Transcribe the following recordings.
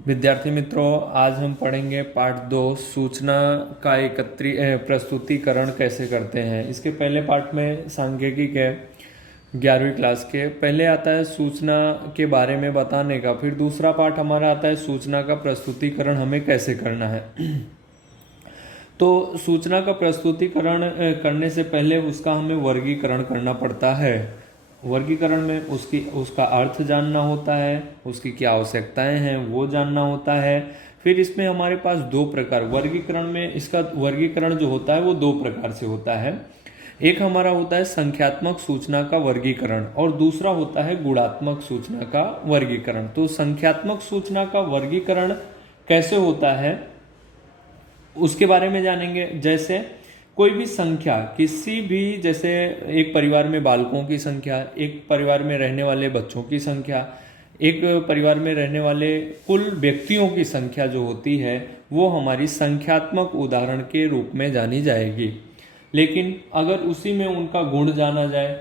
विद्यार्थी मित्रों, आज हम पढ़ेंगे पार्ट 2 सूचना का प्रस्तुतिकरण कैसे करते हैं। इसके पहले पार्ट में सांख्यिकी के 11वीं क्लास के पहले आता है सूचना के बारे में बताने का, फिर दूसरा पार्ट हमारा आता है सूचना का प्रस्तुतिकरण हमें कैसे करना है। तो सूचना का प्रस्तुतिकरण करने से पहले उसका हमें वर्गीकरण करना पड़ता है। वर्गीकरण में उसका अर्थ जानना होता है, उसकी क्या आवश्यकताएं हैं वो जानना होता है। फिर इसमें हमारे पास दो प्रकार वर्गीकरण में इसका वर्गीकरण जो होता है वो दो प्रकार से होता है। एक हमारा होता है संख्यात्मक सूचना का वर्गीकरण और दूसरा होता है गुणात्मक सूचना का वर्गीकरण। तो संख्यात्मक सूचना का वर्गीकरण कैसे होता है उसके बारे में जानेंगे। जैसे कोई भी संख्या, किसी भी, जैसे एक परिवार में बालकों की संख्या, एक परिवार में रहने वाले बच्चों की संख्या, एक परिवार में रहने वाले कुल व्यक्तियों की संख्या जो होती है वो हमारी संख्यात्मक उदाहरण के रूप में जानी जाएगी। लेकिन अगर उसी में उनका गुण जाना जाए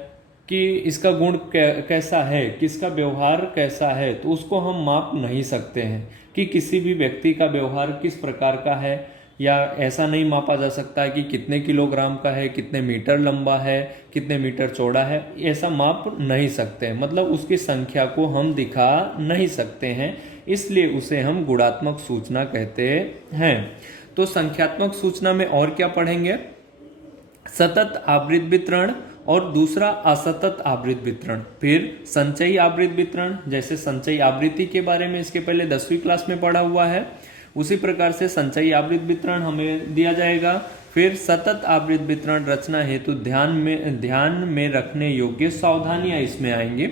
कि इसका गुण कैसा है, किसका व्यवहार कैसा है, तो उसको हम माप नहीं सकते हैं कि किसी भी व्यक्ति का व्यवहार किस प्रकार का है, या ऐसा नहीं मापा जा सकता है कि कितने किलोग्राम का है, कितने मीटर लंबा है, कितने मीटर चौड़ा है, ऐसा माप नहीं सकते। मतलब उसकी संख्या को हम दिखा नहीं सकते हैं, इसलिए उसे हम गुणात्मक सूचना कहते हैं। तो संख्यात्मक सूचना में और क्या पढ़ेंगे? सतत आवृत्त वितरण और दूसरा असतत आवृत्त वितरण, फिर संचयी आवृत्त वितरण। जैसे संचयी आवृत्ति के बारे में इसके पहले 10वीं क्लास में पढ़ा हुआ है, उसी प्रकार से संचयी आवृत्त वितरण हमें दिया जाएगा। फिर सतत आवृत्त वितरण रचना हेतु ध्यान में रखने योग्य सावधानियां इसमें आएंगी।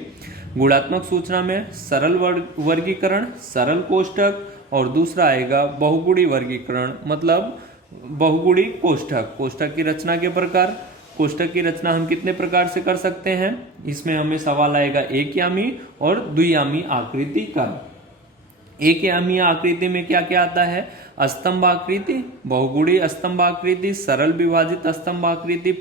गुणात्मक सूचना में सरल वर्गीकरण, सरल कोष्ठक, और दूसरा आएगा बहुगुणी वर्गीकरण, मतलब बहुगुणी कोष्ठक। कोष्ठक की रचना के प्रकार, कोष्ठक की रचना हम कितने प्रकार से कर सकते हैं, इसमें हमें सवाल आएगा एकयामी और द्वियामी आकृति का। एक यामी आकृति में क्या क्या आता है? स्तंभ आकृति, बहुगुणी स्तंभ आकृति, सरल विभाजित स्तंभ आकृति,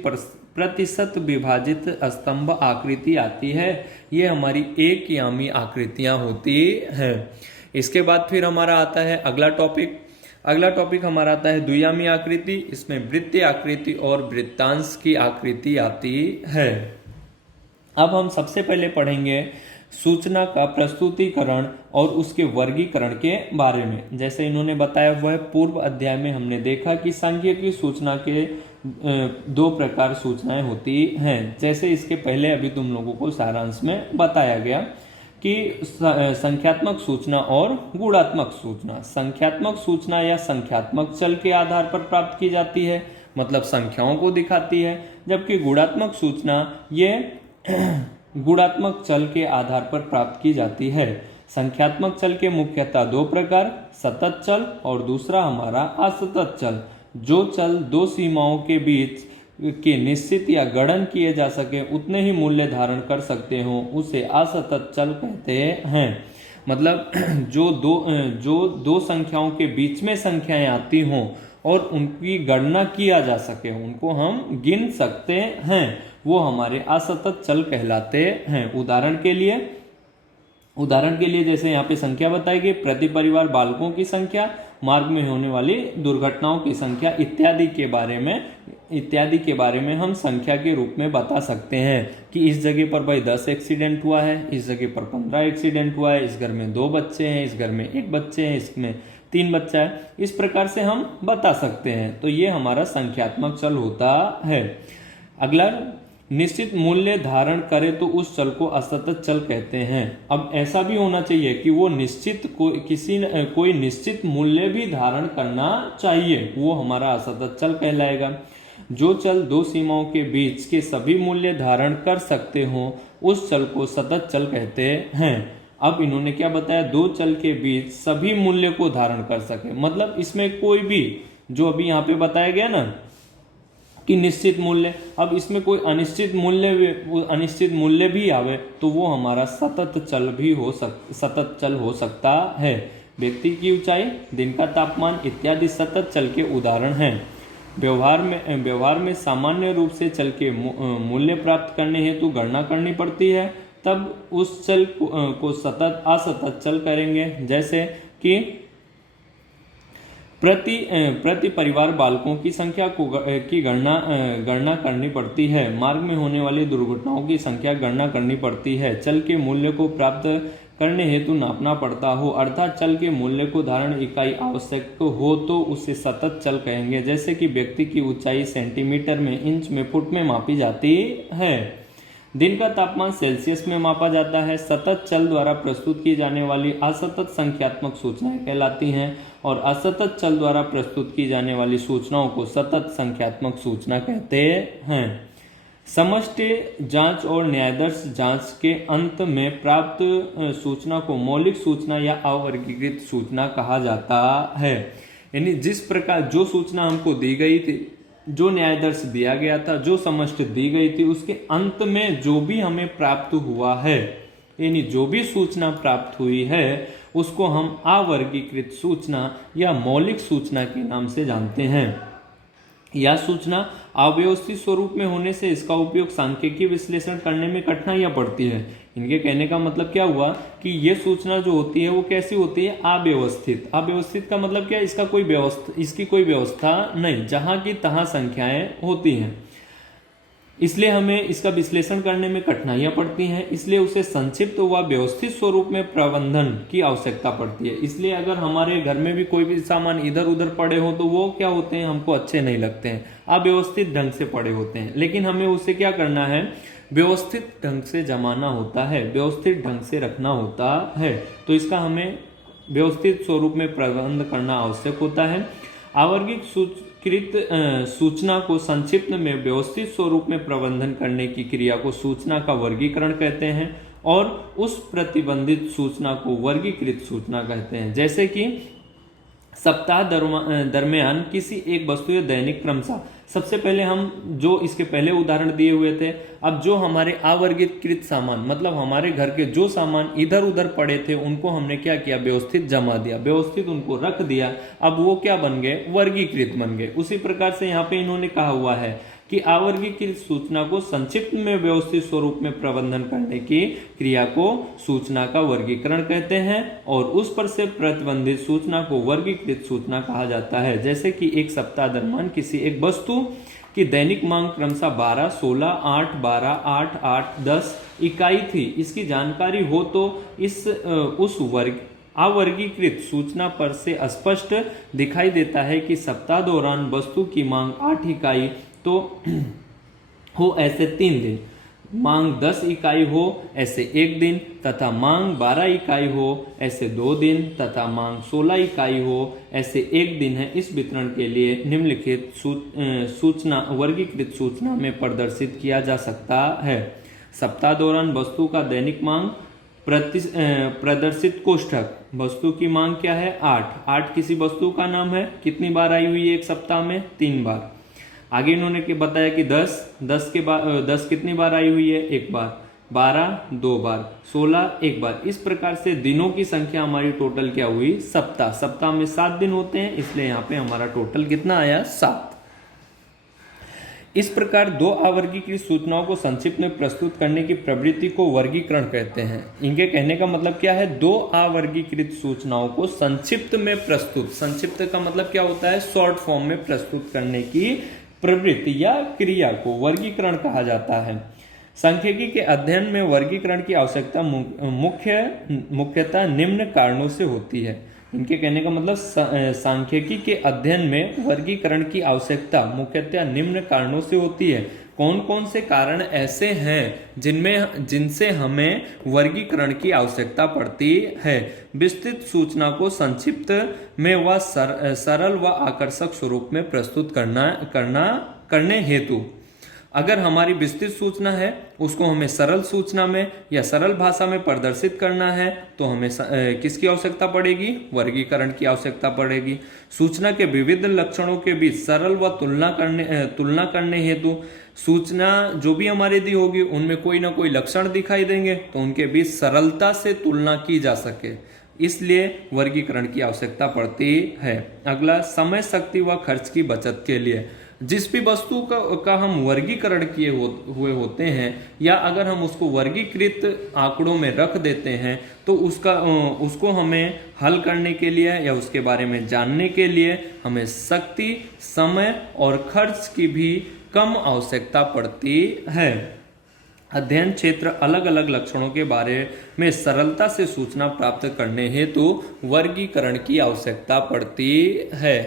प्रतिशत विभाजित स्तंभ आकृति आती है। ये हमारी एक यामी आकृतियां होती हैं। इसके बाद फिर हमारा आता है अगला टॉपिक हमारा आता है द्वियामी आकृति। इसमें वृत्तीय आकृति और वृत्तांश की आकृति आती है। अब हम सबसे पहले पढ़ेंगे सूचना का प्रस्तुतिकरण और उसके वर्गीकरण के बारे में। जैसे इन्होंने बताया हुआ है, पूर्व अध्याय में हमने देखा कि सांख्यिकी सूचना के दो प्रकार सूचनाएं होती हैं। जैसे इसके पहले अभी तुम लोगों को सारांश में बताया गया कि संख्यात्मक सूचना और गुणात्मक सूचना। संख्यात्मक सूचना या संख्यात्मक चल के आधार पर प्राप्त की जाती है, मतलब संख्याओं को दिखाती है, जबकि गुणात्मक सूचना ये गुणात्मक चल के आधार पर प्राप्त की जाती है। संख्यात्मक चल के मुख्यतः दो प्रकार, सतत चल और दूसरा हमारा असतत चल। जो चल दो सीमाओं के बीच के निश्चित या गणन किए जा सके उतने ही मूल्य धारण कर सकते हो उसे असतत चल कहते हैं। मतलब जो दो संख्याओं के बीच में संख्याएं आती हों और उनकी गणना किया जा सके, उनको हम गिन सकते हैं, वो हमारे असतत चल कहलाते हैं। उदाहरण के लिए जैसे यहाँ पे संख्या बताई गई, प्रति परिवार बालकों की संख्या, मार्ग में होने वाली दुर्घटनाओं की संख्या इत्यादि के बारे में हम संख्या के रूप में बता सकते हैं कि इस जगह पर भाई 10 एक्सीडेंट हुआ है, इस जगह पर 15 एक्सीडेंट हुआ है, इस घर में 2 बच्चे हैं, इस घर में 1 बच्चे हैं, इसमें 3 बच्चा है। इस प्रकार से हम बता सकते हैं। तो ये हमारा संख्यात्मक चल होता है। अगला, निश्चित मूल्य धारण करे तो उस चल को असतत चल कहते हैं। अब ऐसा भी होना चाहिए कि वो कोई निश्चित मूल्य भी धारण करना चाहिए, वो हमारा असतत चल कहलाएगा। जो चल दो सीमाओं के बीच के सभी मूल्य धारण कर सकते हो उस चल को सतत चल कहते हैं। अब इन्होंने क्या बताया? दो चल के बीच सभी मूल्य को धारण कर सके, मतलब इसमें कोई भी, जो अभी यहाँ पे बताया गया ना कि निश्चित मूल्य, अब इसमें कोई अनिश्चित मूल्य भी आवे तो वो हमारा सतत चल हो सकता है। व्यक्ति की ऊंचाई, दिन का तापमान इत्यादि सतत चल के उदाहरण हैं। व्यवहार में सामान्य रूप से चल के मूल्य प्राप्त करने हेतु गणना करनी पड़ती है, तब उस चल को सतत असतत चल करेंगे। जैसे कि प्रति परिवार बालकों की संख्या की गणना करनी पड़ती है। मार्ग में होने वाली दुर्घटनाओं की संख्या गणना करनी पड़ती है। चल के मूल्य को प्राप्त करने हेतु नापना पड़ता हो, अर्थात चल के मूल्य को धारण इकाई आवश्यक हो तो उसे सतत चल कहेंगे। जैसे कि व्यक्ति की ऊंचाई सेंटीमीटर में, इंच में, फुट में मापी जाती है। दिन का तापमान सेल्सियस में मापा जाता है। सतत चल द्वारा प्रस्तुत की जाने वाली असतत संख्यात्मक सूचनाएं कहलाती हैं और असतत चल द्वारा प्रस्तुत की जाने वाली सूचनाओं को सतत संख्यात्मक सूचना कहते हैं। समष्टि जांच और न्यायादर्श जांच के अंत में प्राप्त सूचना को मौलिक सूचना या अवर्गीकृत सूचना कहा जाता है। यानी जिस प्रकार जो सूचना हमको दी गई थी, जो न्यायादर्श दिया गया था, जो समष्टि दी गई थी, उसके अंत में जो भी हमें प्राप्त हुआ है, यानी जो भी सूचना प्राप्त हुई है, उसको हम अवर्गीकृत सूचना या मौलिक सूचना के नाम से जानते हैं। यह सूचना अव्यवस्थित स्वरूप में होने से इसका उपयोग सांख्यिकीय विश्लेषण करने में कठिनाइयां पड़ती है। इनके कहने का मतलब क्या हुआ कि ये सूचना जो होती है वो कैसी होती है? अव्यवस्थित। अव्यवस्थित का मतलब क्या? इसकी कोई व्यवस्था नहीं, जहां की तहां संख्याएं होती हैं, इसलिए हमें इसका विश्लेषण करने में कठिनाइयां पड़ती हैं। इसलिए उसे संक्षिप्त व व्यवस्थित स्वरूप में प्रबंधन की आवश्यकता पड़ती है। इसलिए अगर हमारे घर में भी कोई भी सामान इधर उधर पड़े हो तो वो क्या होते हैं? हमको अच्छे नहीं लगते हैं, अव्यवस्थित ढंग से पड़े होते हैं। लेकिन हमें उसे क्या करना है? व्यवस्थित ढंग से जमाना होता है, व्यवस्थित ढंग से रखना होता है। तो इसका हमें व्यवस्थित स्वरूप में प्रबंध करना आवश्यक होता है। अवर्गीकृत सूचना को संक्षिप्त में व्यवस्थित स्वरूप में प्रबंधन करने की क्रिया को सूचना का वर्गीकरण कहते हैं और उस प्रतिबंधित सूचना को वर्गीकृत सूचना कहते हैं। जैसे कि सप्ताह दरमियान किसी एक वस्तु या दैनिक क्रमशः, सबसे पहले हम जो इसके पहले उदाहरण दिए हुए थे, अब जो हमारे अवर्गीकृत सामान, मतलब हमारे घर के जो सामान इधर उधर पड़े थे, उनको हमने क्या किया? व्यवस्थित जमा दिया, व्यवस्थित उनको रख दिया। अब वो क्या बन गए? वर्गीकृत बन गए। उसी प्रकार से यहाँ पे इन्होंने कहा हुआ है कि अवर्गीकृत सूचना को संक्षिप्त में व्यवस्थित स्वरूप में प्रबंधन करने की क्रिया को सूचना का वर्गीकरण कहते हैं और उस पर से प्रतिबंधित सूचना को वर्गीकृत सूचना कहा जाता है। जैसे कि एक सप्ताह दरमियान किसी एक वस्तु की दैनिक मांग क्रमशः 12, 16, 8, 12, 8, 8, 10 इकाई थी, इसकी जानकारी हो तो उस अवर्गीकृत सूचना पर से स्पष्ट दिखाई देता है कि सप्ताह दौरान वस्तु की मांग 8 इकाई तो हो ऐसे 3 दिन, मांग 10 इकाई हो ऐसे 1 दिन, तथा मांग 12 इकाई हो ऐसे 2 दिन, तथा मांग 16 इकाई हो ऐसे 1 दिन है। इस वितरण के लिए निम्नलिखित सूचना वर्गीकृत सूचना में प्रदर्शित किया जा सकता है। सप्ताह दौरान वस्तु का दैनिक मांग प्रदर्शित कोष्ठक, वस्तु की मांग क्या है? 8 किसी वस्तु का नाम है, कितनी बार आई हुई है एक सप्ताह में? 3 बार। आगे इन्होंने बताया कि 10 कितनी बार आई हुई है? 1 बार। 12 2 बार, 16 1 बार। इस प्रकार से दिनों की संख्या हमारी टोटल क्या हुई? सप्ताह में 7 दिन होते हैं, इसलिए यहाँ पे हमारा टोटल कितना आया? 7। इस प्रकार 2 अवर्गीकृत सूचनाओं को संक्षिप्त में प्रस्तुत करने की प्रवृत्ति को वर्गीकरण कहते हैं। इनके कहने का मतलब क्या है? 2 अवर्गीकृत सूचनाओं को संक्षिप्त में प्रस्तुत, संक्षिप्त का मतलब क्या होता है? शॉर्ट फॉर्म में प्रस्तुत करने की प्रवृत्ति या क्रिया को वर्गीकरण कहा जाता है। सांख्यिकी के अध्ययन में वर्गीकरण की आवश्यकता मुख्यतः निम्न कारणों से होती है। इनके कहने का मतलब सांख्यिकी के अध्ययन में वर्गीकरण की आवश्यकता मुख्यतः निम्न कारणों से होती है। कौन कौन से कारण ऐसे हैं जिनसे हमें वर्गीकरण की आवश्यकता पड़ती है? विस्तृत सूचना को संक्षिप्त में व सरल व आकर्षक स्वरूप में प्रस्तुत करने हेतु, अगर हमारी विस्तृत सूचना है उसको हमें सरल सूचना में या सरल भाषा में प्रदर्शित करना है तो हमें किसकी आवश्यकता पड़ेगी? वर्गीकरण की आवश्यकता पड़ेगी। सूचना के विविध लक्षणों के बीच सरल व तुलना करने हेतु सूचना जो भी हमारी दी होगी उनमें कोई ना कोई लक्षण दिखाई देंगे तो उनके बीच सरलता से तुलना की जा सके, इसलिए वर्गीकरण की आवश्यकता पड़ती है। अगला, समय, शक्ति व खर्च की बचत के लिए। जिस भी वस्तु का हम वर्गीकरण किए हुए होते हैं, या अगर हम उसको वर्गीकृत आंकड़ों में रख देते हैं, तो उसको हमें हल करने के लिए या उसके बारे में जानने के लिए हमें शक्ति, समय और खर्च की भी कम आवश्यकता पड़ती है। अध्ययन क्षेत्र अलग अलग लक्षणों के बारे में सरलता से सूचना प्राप्त करने हेतु वर्गीकरण की आवश्यकता पड़ती है।